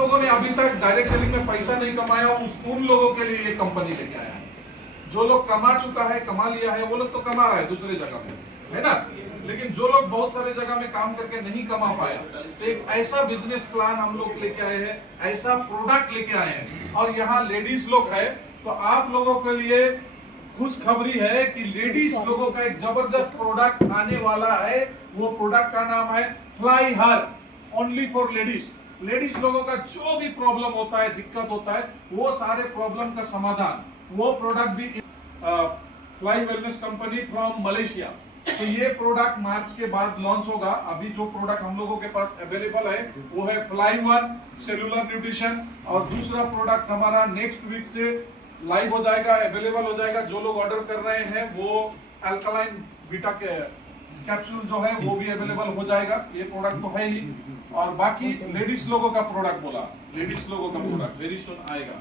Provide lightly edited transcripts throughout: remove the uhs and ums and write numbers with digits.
लोगों ने अभी तक डायरेक्ट सेलिंग में पैसा नहीं कमाया, उन लोगों के लिए ये कंपनी लेके आया है। जो लोग कमा चुका है, कमा लिया है, वो लोग तो कमा रहा है दूसरे जगह में, है ना। लेकिन जो लोग बहुत सारे जगह में काम करके नहीं कमा पाया, तो एक ऐसा बिजनेस प्लान हम लोग लेके आए हैं, ऐसा प्रोडक्ट लेके आए हैं। और यहाँ लेडीज लोग है, तो आप लोगों के लिए खुशखबरी है कि लेडीज लोगों का एक जबरदस्त प्रोडक्ट आने वाला है। वो प्रोडक्ट का नाम है fly her, only for ladies. Ladies लोगों का जो भी प्रॉब्लम होता है, दिक्कत होता है, वो सारे प्रॉब्लम का समाधान, वो प्रोडक्ट भी fly wellness company from Malaysia. तो ये प्रोडक्ट मार्च के बाद लॉन्च होगा। अभी जो प्रोडक्ट हम लोगों के पास अवेलेबल है वो है फ्लाई वन सेलुलर न्यूट्रिशन, और दूसरा प्रोडक्ट हमारा नेक्स्ट वीक से लाइव हो जाएगा, अवेलेबल हो जाएगा। जो लोग ऑर्डर कर रहे हैं वो अल्कलाइन बीटा के कैप्सूल जो है वो भी अवेलेबल हो जाएगा। ये प्रोडक्ट तो है ही, और बाकी लेडीज लोगों का प्रोडक्ट बोला, लेडीज लोगों का प्रोडक्ट वेरी सुन आएगा।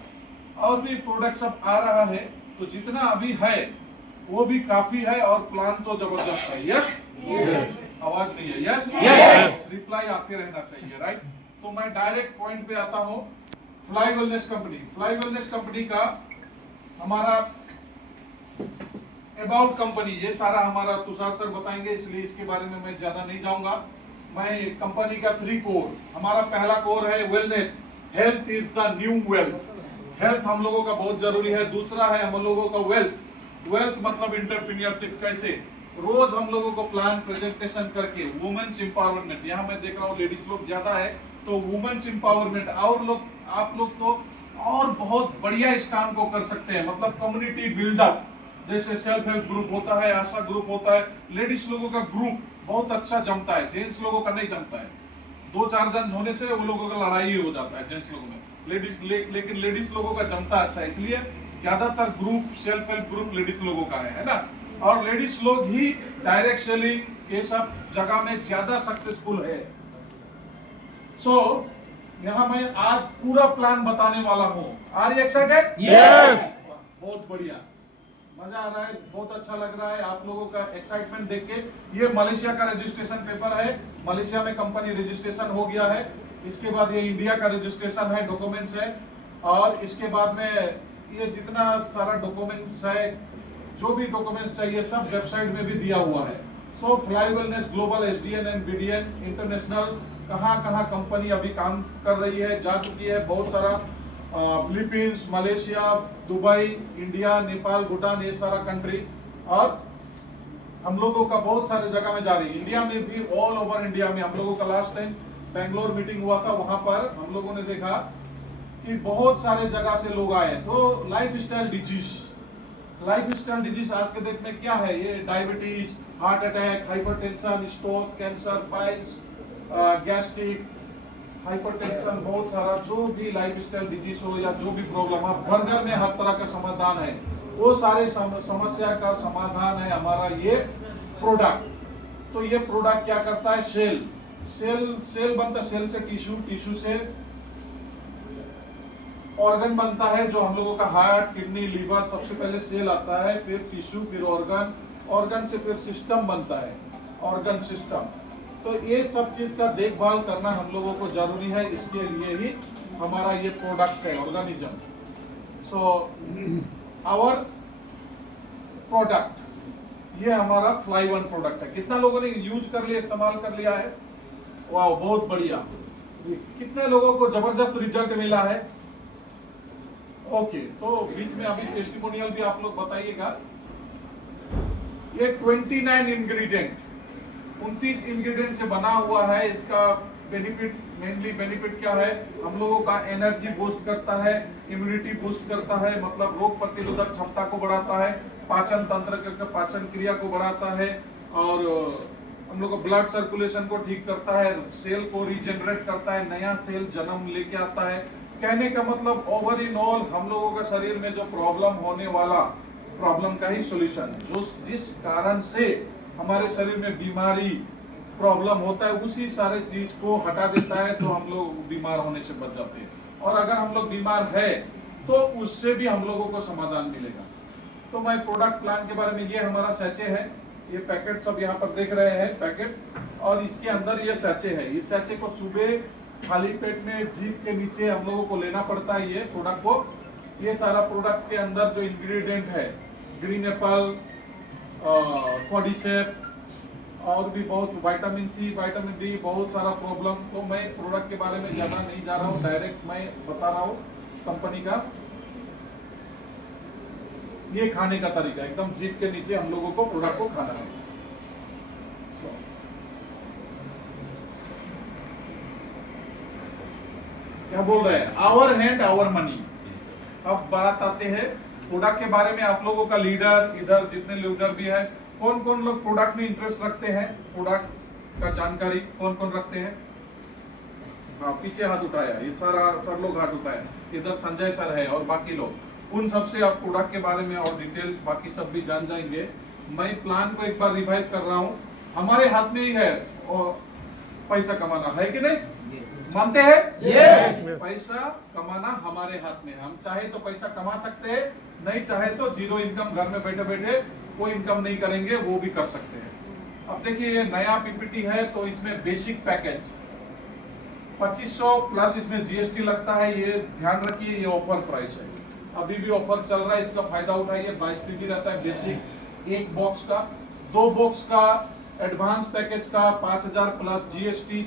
और भी प्रोडक्ट सब आ रहा है, तो जितना अभी है वो भी काफी है, और प्लान तो जबरदस्त है। यस आवाज नहीं है, यस रिप्लाई आते रहना चाहिए, राइट। तो मैं डायरेक्ट पॉइंट पे आता हूँ। Fly wellness company, fly wellness company का हमारा अबाउट कंपनी, ये सारा हमारा तुषार सर बताएंगे, इसलिए इसके बारे में मैं ज्यादा नहीं जाऊंगा। मैं कंपनी का 3 कोर, हमारा पहला कोर है wellness, health is the new wealth. Health हम लोगों का बहुत जरूरी है। दूसरा है हम लोगों का वेल्थ, वेल्थ मतलब एंटरप्रेन्योरशिप। कैसे रोज हम लोगों को प्लान प्रेजेंटेशन करके वुमेन्स एम्पावरमेंट, यहाँ मैं देख रहा हूँ लेडीज लोग ज्यादा है, तो वुमेन्स एम्पावरमेंट, और लोग आप लोग तो और बहुत बढ़िया इस काम को कर सकते हैं। मतलब कम्युनिटी बिल्डअप, जैसे सेल्फ हेल्प ग्रुप होता है, आशा ग्रुप होता है, लेडीज लोगों का ग्रुप बहुत अच्छा जमता है, जेंट्स लोगों का नहीं जमता है। 2-4 जन होने से वो लोगों का लड़ाई हो जाता है जेंट्स लोगों में, लेकिन लेडीज लोगों का जमता अच्छा है, इसलिए ज्यादातर group self help group ladies लोगों का है ना। और लेडीज लोग ही डायरेक्ट सेलिंग ये सब जगह में ज्यादा सक्सेसफुल है। सो यहाँ मैं आज पूरा प्लान बताने वाला हूँ। Are you excited? यस। बहुत बढ़िया, मजा आ रहा है, बहुत अच्छा लग रहा है आप लोगों का एक्साइटमेंट देख के। ये मलेशिया का रजिस्ट्रेशन पेपर है, मलेशिया में कंपनी रजिस्ट्रेशन हो गया है। इसके बाद ये इंडिया का रजिस्ट्रेशन है, डॉक्यूमेंट्स है, और इसके बाद में ये जितना सारा डॉक्यूमेंट्स है, जो भी डॉक्यूमेंट्स चाहिए सब वेबसाइट में भी दिया हुआ है। So fly wellness global, SDN and BDN international, कहाँ कंपनी अभी काम कर रही है, जा चुकी है बहुत सारा, Philippines, Malaysia, Dubai, India, Nepal, Bhutan, ये सारा कंट्री, और हम लोगों का बहुत सारे जगह में जा रही है। इंडिया में भी, ऑल ओवर इंडिया में। हम लोगों का लास्ट टाइम बेंगलोर मीटिंग हुआ था, वहां पर हम लोगों ने देखा कि बहुत सारे जगह से लोग आए। तो लाइफस्टाइल डिजीज आज के डेट में क्या है, ये diabetes, heart attack, hypertension, stroke, cancer, piles, gastric, hypertension, बहुत सारा जो भी लाइफस्टाइल डिजीज हो या जो भी प्रॉब्लम है, घर घर में हर तरह का समाधान है। वो सारे समस्या का समाधान है हमारा ये प्रोडक्ट। तो ये प्रोडक्ट क्या करता है, सेल बनता है, सेल से टिश्यू, टिश्यू से ऑर्गन बनता है, जो हम लोगों का हार्ट, किडनी, लीवर, सबसे पहले सेल आता है, फिर टिश्यू, फिर ऑर्गन, ऑर्गन से फिर सिस्टम बनता है, ऑर्गन सिस्टम। तो ये सब चीज का देखभाल करना हम लोगों को जरूरी है, इसके लिए ही हमारा ये प्रोडक्ट है, ऑर्गेनिज्म। सो आवर प्रोडक्ट, ये हमारा फ्लाई वन प्रोडक्ट है। कितना लोगों ने यूज कर लिया, इस्तेमाल कर लिया है? वाह, बहुत बढ़िया। कितने लोगों को जबरदस्त रिजल्ट मिला है? ओके, तो बीच में अभी टेस्टिमोनियल भी आप लोग बताइएगा। ये 29 इंग्रेडिएंट, 29 इंग्रेडिएंट से बना हुआ है। इसका बेनिफिट, मेनली बेनिफिट क्या है, हम लोगों का एनर्जी बूस्ट करता है, इम्यूनिटी बूस्ट करता है, मतलब रोग प्रतिरोधक क्षमता को बढ़ाता है, पाचन तंत्र का पाचन क्रिया को बढ़ाता है, और हम लोग को ब्लड सर्कुलेशन को ठीक करता है, सेल को रीजनरेट करता है, नया सेल जन्म लेके आता है। कहने का मतलब ओवर इन ऑल हम लोगों का शरीर में जो प्रॉब्लम होने वाला, प्रॉब्लम का ही सॉल्यूशन, जो जिस कारण से हमारे शरीर में बीमारी, प्रॉब्लम होता है, उसी सारे चीज को हटा देता है, तो हम लोग बीमार होने से बच जाते हैं। और अगर हम लोग बीमार है तो उससे भी हम लोगों को समाधान मिलेगा। तो मैं प्रोडक्ट प्लान के बारे में, ये हमारा सैचे है, ये पैकेट सब यहाँ पर देख रहे हैं पैकेट, और इसके अंदर ये सैचे है। इस सैचे को सुबह खाली पेट में जीभ के नीचे हम लोगों को लेना पड़ता है ये प्रोडक्ट को। ये सारा प्रोडक्ट के अंदर जो इंग्रेडिएंट है, ग्रीन एप्पल, कॉर्डिसेप और भी बहुत विटामिन सी, विटामिन डी, बहुत सारा प्रॉब्लम। तो मैं प्रोडक्ट के बारे में ज्यादा नहीं जा रहा हूँ, डायरेक्ट मैं बता रहा हूँ कंपनी का ये खाने का तरीका। एकदम जीभ के नीचे हम लोगों को प्रोडक्ट को खाना है। क्या बोल रहे हैं? Our hand our money. अब बात आते हैं प्रोडक्ट के बारे में। आप लोगों का लीडर, इधर जितने लीडर भी है, कौन कौन लोग प्रोडक्ट में इंटरेस्ट रखते हैं? प्रोडक्ट का जानकारी कौन कौन रखते हैं? हाँ, पीछे हाथ उठाया, ये सर लोग हाथ उठाया। इधर संजय सर है और बाकी लोग। उन सबसे आप प्रोडक्ट के बारे में और डिटेल्स बाकी सब भी जान जाएंगे। मैं प्लान को एक बार रिवाइव कर रहा हूँ। हमारे हाथ में ही है और पैसा कमाना, है कि नहीं? मानते हैं? पैसा कमाना हमारे हाथ में है। हम चाहे तो पैसा कमा सकते हैं, नहीं चाहे तो जीरो इनकम, घर में बैठे बैठे कोई इनकम नहीं करेंगे, वो भी कर सकते हैं। अब देखिए ये नया पीपीटी है, तो इसमें बेसिक पैकेज 2500 प्लस इसमें जीएसटी लगता है। ये ध्यान रखिए, ये ऑफर प्राइस है, अभी भी ऑफर चल रहा है, इसका फायदा उठाइए। 22 पीबी रहता है बेसिक एक बॉक्स का। 2 बॉक्स का एडवांस पैकेज का 5000 प्लस जीएसटी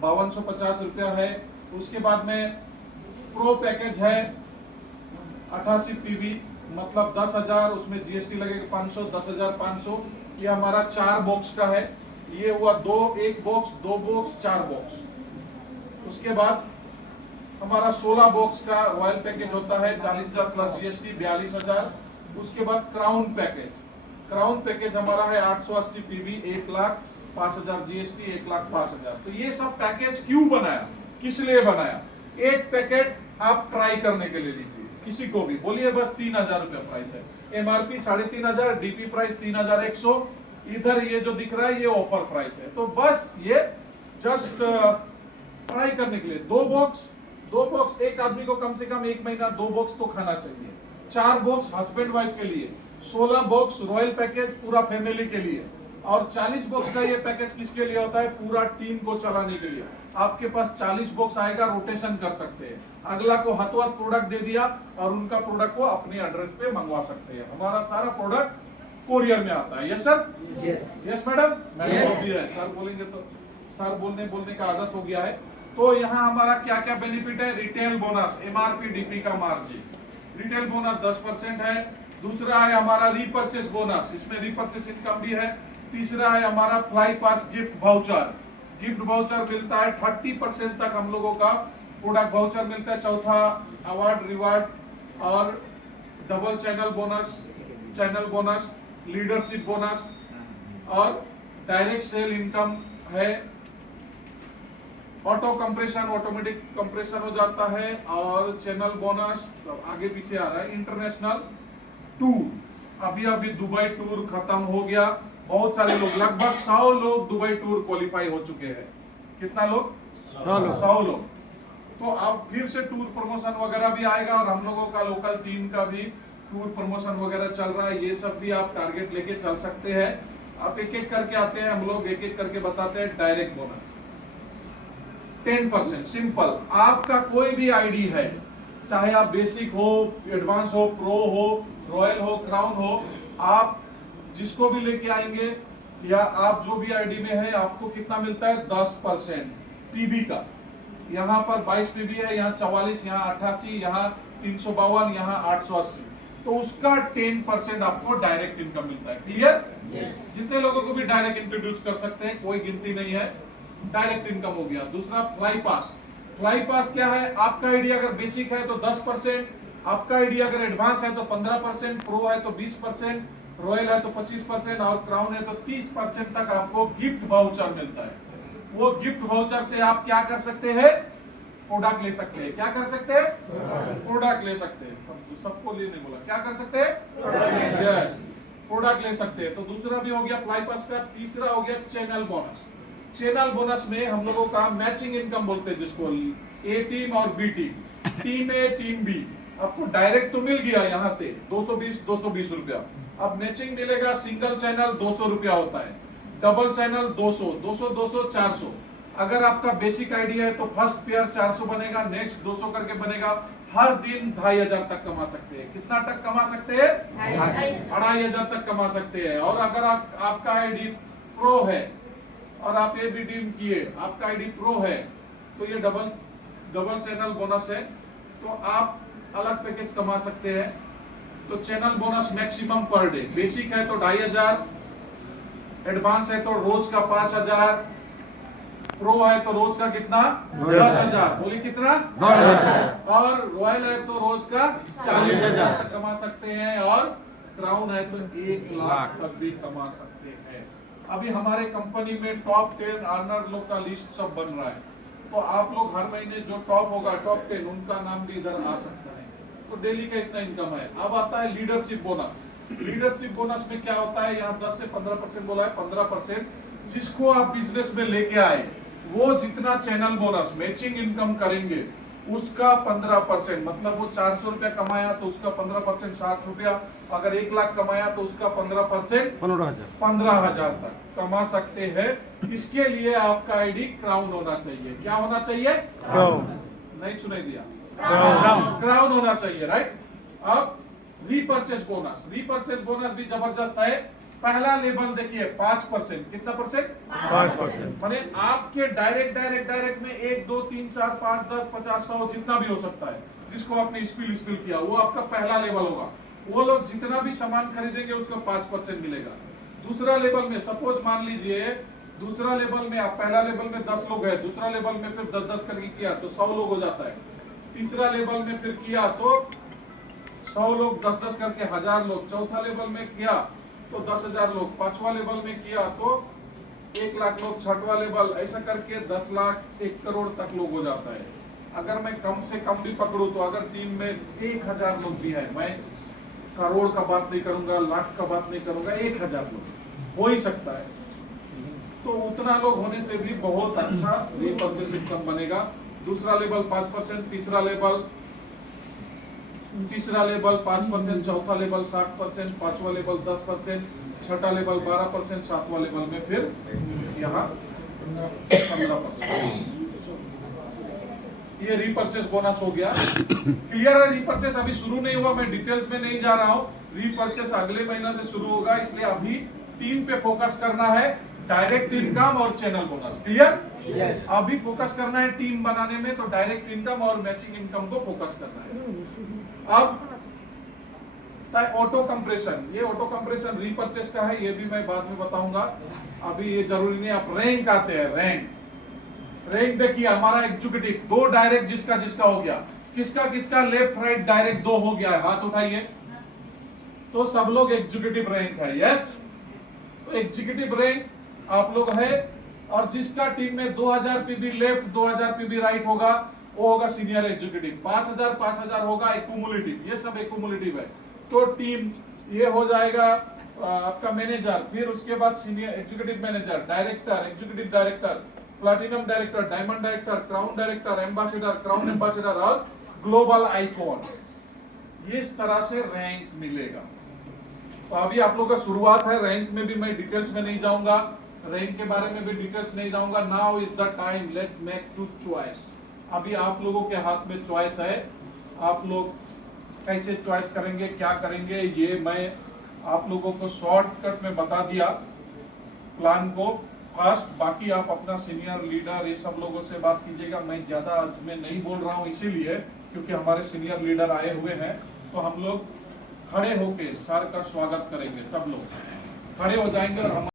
5250 रुपया है। उसके बाद में प्रो पैकेज है 88 पीबी, मतलब 10,000, उसमें जीएसटी लगेगा 500, 10,500। ये हमारा 4 बॉक्स का है। ये हुआ 1 बॉक्स, 2 बॉक्स, 4 बॉक्स। उसके बाद हमारा 16 बॉक्स का रॉयल पैकेज होता है 40,000 प्लस जीएसटी 42,000। उसके बाद क्राउन पैकेज, क्राउन पैकेज हमारा है 880 पीबी 1,05,000 जीएसटी 1,05,000। तो ये सब पैकेज क्यों बनाया, किस लिए बनाया? एक पैकेट आप ट्राई करने के लिए लीजिए, किसी को भी बोलिए बस 3,000 रुपया प्राइस है। MRP 3,500, DP price 3,100। इधर ये जो दिख रहा है ये ऑफर प्राइस है। तो बस ये जस्ट ट्राई करने के लिए 2 बॉक्स एक आदमी को कम से कम 1 महीना 2 बॉक्स तो खाना चाहिए। 4 बॉक्स हस्बैंड वाइफ के लिए, 16 बॉक्स रॉयल पैकेज पूरा फैमिली के लिए, और 40 बॉक्स का ये पैकेज किसके लिए होता है? पूरा टीम को चलाने के लिए। आपके पास 40 बॉक्स आएगा, रोटेशन कर सकते हैं। अगला को हाथों हाथ प्रोडक्ट दे दिया और उनका प्रोडक्ट को अपने एड्रेस पे मंगवा सकते हैं। हमारा सारा प्रोडक्ट कोरियर में आता है। Yes sir? Yes madam? Madam भी है, सर बोलेंगे तो सर बोलने का आदत हो गया है। तो यहाँ हमारा क्या क्या बेनिफिट है? रिटेल बोनस, एमआरपी डीपी का मार्जिन, रिटेल बोनस 10% है। दूसरा है हमारा रीपर्चेस बोनस, इसमें रीपर्चेस इनकम भी है। तीसरा है हमारा फ्लाई पास गिफ्ट वाउचर, गिफ्ट वाउचर मिलता है 30% तक हम लोगों का प्रोडक्ट वाउचर मिलता है। चौथा अवार्ड रिवार्ड और double channel bonus, leadership bonus और डायरेक्ट सेल इनकम है। ऑटो कंप्रेशन, ऑटोमेटिक कंप्रेशन हो जाता है और चैनल बोनस आगे पीछे आ रहा है। इंटरनेशनल टूर, अभी दुबई टूर खत्म हो गया। बहुत सारे लोग, लगभग 100 लोग दुबई टूर क्वालिफाई हो चुके हैं। कितना लोग? 100 लोग। तो अब फिर से टूर प्रमोशन वगैरह भी आएगा और हम लोगों का लोकल टीम का भी टूर प्रमोशन वगैरह चल रहा है। ये सब भी आप टारगेट लेके चल सकते हैं। आप एक एक करके आते हैं, हम लोग एक एक करके बताते हैं। Direct bonus 10%, simple. आपका कोई भी आईडी है, चाहे आप बेसिक हो, एडवांस हो, प्रो हो, रॉयल हो, क्राउन हो, आप जिसको भी लेके आएंगे या आप जो भी आईडी में है, आपको कितना मिलता है? 10% पीबी का। यहाँ पर 22 पीबी है, यहाँ 44, यहाँ 88, यहाँ 352, यहाँ 880। तो उसका 10% आपको डायरेक्ट इनकम मिलता है। क्लियर? जितने लोगों को भी डायरेक्ट इंट्रोड्यूस कर सकते हैं, कोई गिनती नहीं है। डायरेक्ट इनकम हो गया। दूसरा फ्लाई पास, फ्लाई पास क्या है? आपका आईडी अगर बेसिक है तो 10%, आपका आईडी अगर एडवांस है तो 15%, प्रो है तो 20%, रॉयल है तो 25% और क्राउन है तो 30% तक आपको गिफ्ट वाउचर मिलता है। वो गिफ्ट वाउचर से आप क्या कर सकते हैं? प्रोडक्ट ले सकते हैं। क्या कर सकते हैं? प्रोडक्ट ले सकते हैं। सबको लिए नहीं बोला, क्या कर सकते हैं? यस, प्रोडक्ट ले सकते हैं। तो दूसरा भी हो गया फ्लाई पास का। तीसरा हो गया चैनल बोनस। चैनल बोनस में हम लोगों का मैचिंग इनकम बोलते हैं जिसको, ए टीम और बी टीम, टीम ए टीम बी। आपको डायरेक्ट तो मिल गया यहाँ से 220 रुपया। अब मैचिंग मिलेगा। सिंगल चैनल 200 रुपया होता है, डबल चैनल 200, 400। अगर आपका बेसिक आईडी है तो फर्स्ट पेयर 400 बनेगा, नेक्स्ट 200 करके बनेगा। हर दिन 2500 तक कमा सकते हैं। कितना तक कमा सकते हैं? 2500 तक कमा सकते हैं। और अगर आपका आईडी प्रो है और आप ये भी डीम किए, आपका आईडी प्रो है, तो ये डबल चैनल बोनस है, तो आप अलग पैकेज कमा सकते हैं। तो channel bonus maximum per day, basic है तो 2500, एडवांस है तो रोज का 5000, प्रो है तो रोज का कितना? 10,000। बोलिए कितना? 10,000। और रॉयल है तो रोज का 40,000 तक कमा सकते हैं, और क्राउन है तो 1 लाख तक भी कमा सकते हैं। अभी हमारे कंपनी में टॉप 10 अर्नर लोग का लिस्ट सब बन रहा है, तो आप लोग हर महीने जो टॉप होगा, टॉप 10, उनका नाम भी इधर आ सकता है। तो डेली का इतना इनकम है। अब आता है लीडरशिप बोनस। लीडरशिप बोनस में क्या होता है? यहाँ 10 से 15% बोला है, 15% जिसको आप बिजनेस में लेके आए, वो जितना चैनल बोनस मैचिंग इनकम करेंगे उसका 15%, मतलब वो 400 रुपया कमाया तो उसका 15% 60 रुपया, अगर 1 लाख कमाया तो उसका 15% 15,000 तक कमा सकते हैं। इसके लिए आपका आईडी क्राउन होना चाहिए। क्या होना चाहिए? नहीं सुनाई दिया? क्राउन होना चाहिए, राइट। अब रीपर्चेस बोनस, रीपर्चेस बोनस भी जबरदस्त है। पहला लेवल देखिए 5%, कितना परसेंट? 5%। माने आपके डायरेक्ट में 1 2 3 4 5 10 50 100 जितना भी हो सकता है, जिसको आपने स्पिल किया, वो आपका पहला लेवल होगा। वो लोग जितना भी सामान खरीदेंगे उसका 5% मिलेगा। दूसरा लेवल में सपोज मान लीजिए, दूसरा लेवल में आप, पहला लेवल में 10 लोग है, दूसरा लेवल में फिर 10-10 करके किया तो 100 लोग हो जाता है। तीसरा लेवल में फिर किया तो 100 लोग, 10-10 करके 1000 लोग। चौथा लेवल में किया तो 10,000 लोग। पांचवा लेवल में किया तो 1 लाख लोग। छठवा लेवल ऐसा करके 10 लाख 1 करोड़ तक लोग हो जाता है। अगर मैं कम से कम भी पकड़ू तो अगर टीम में 1000 लोग भी है, मैं करोड़ का बात नहीं करूंगा, लाख का बात नहीं करूंगा, 1000 लोग हो ही सकता है। तो उतना लोग होने से भी बहुत अच्छा रीपर्चेस इनकम बनेगा। दूसरा लेवल 5%, तीसरा लेवल 5%, चौथा लेवल 60%, पांचवा लेवल 10%, छठा लेवल 12%, सातवां लेवल में फिर यहाँ 15%। ये रीपर्चेस बोनस हो गया। क्लियर है? रीपर्चेस अभी शुरू नहीं हुआ, मैं डिटेल्स में नहीं जा रहा हूँ। रीपर्चेस अगले महीना से शुरू होगा, इसलिए अभी टीम पे फोकस करना है, डायरेक्ट इनकम और चैनल बोनस। क्लियर? Yes. अभी फोकस करना है टीम बनाने में, तो डायरेक्ट इनकम और मैचिंग इनकम को फोकस करना है। अब ऑटो कंप्रेशन, ये ऑटो कंप्रेशन रीपर्चेस का है, ये भी मैं बाद में बताऊंगा, अभी ये जरूरी नहीं। आप रैंक आते हैं, रैंक देखिए, हमारा एग्जीक्यूटिव 2 डायरेक्ट जिसका हो गया, किसका लेफ्ट राइट डायरेक्ट 2 हो गया है, हाथ उठाइए। तो सब लोग एग्जीक्यूटिव रैंक है। यस, तो एग्जीक्यूटिव रैंक आप लोग है, और जिसका टीम में 2000 पीबी लेफ्ट 2000 पीबी राइट होगा, वो होगा सीनियर एग्जीक्यूटिव। 5000 होगा एक्यूमुलेटिव, ये सब एक्यूमुलेटिव है। तो टीम ये हो जाएगा आपका मैनेजर, फिर उसके बाद senior executive manager, director, executive director, platinum director, diamond director, crown director, ambassador, crown ambassador और ग्लोबल आइकॉन। इस तरह से रैंक मिलेगा। तो अभी आप लोगों का शुरुआत है, रैंक में भी मैं डिटेल्स में नहीं जाऊंगा, रैंक के बारे में भी डिटेल्स नहीं जाऊंगा। Now is the time, let make to choice. अभी आप लोगों के हाथ में चॉइस है, आप लोग कैसे चॉइस करेंगे, क्या करेंगे, ये मैं आप लोगों को शॉर्टकट में बता दिया प्लान को फास्ट। बाकी आप अपना सीनियर लीडर ये सब लोगों से बात कीजिएगा। मैं ज्यादा आज में नहीं बोल रहा हूँ इसीलिए क्योंकि हमारे सीनियर लीडर आए हुए हैं, तो हम लोग खड़े होके सर का स्वागत करेंगे। सब लोग खड़े हो जाएंगे और हम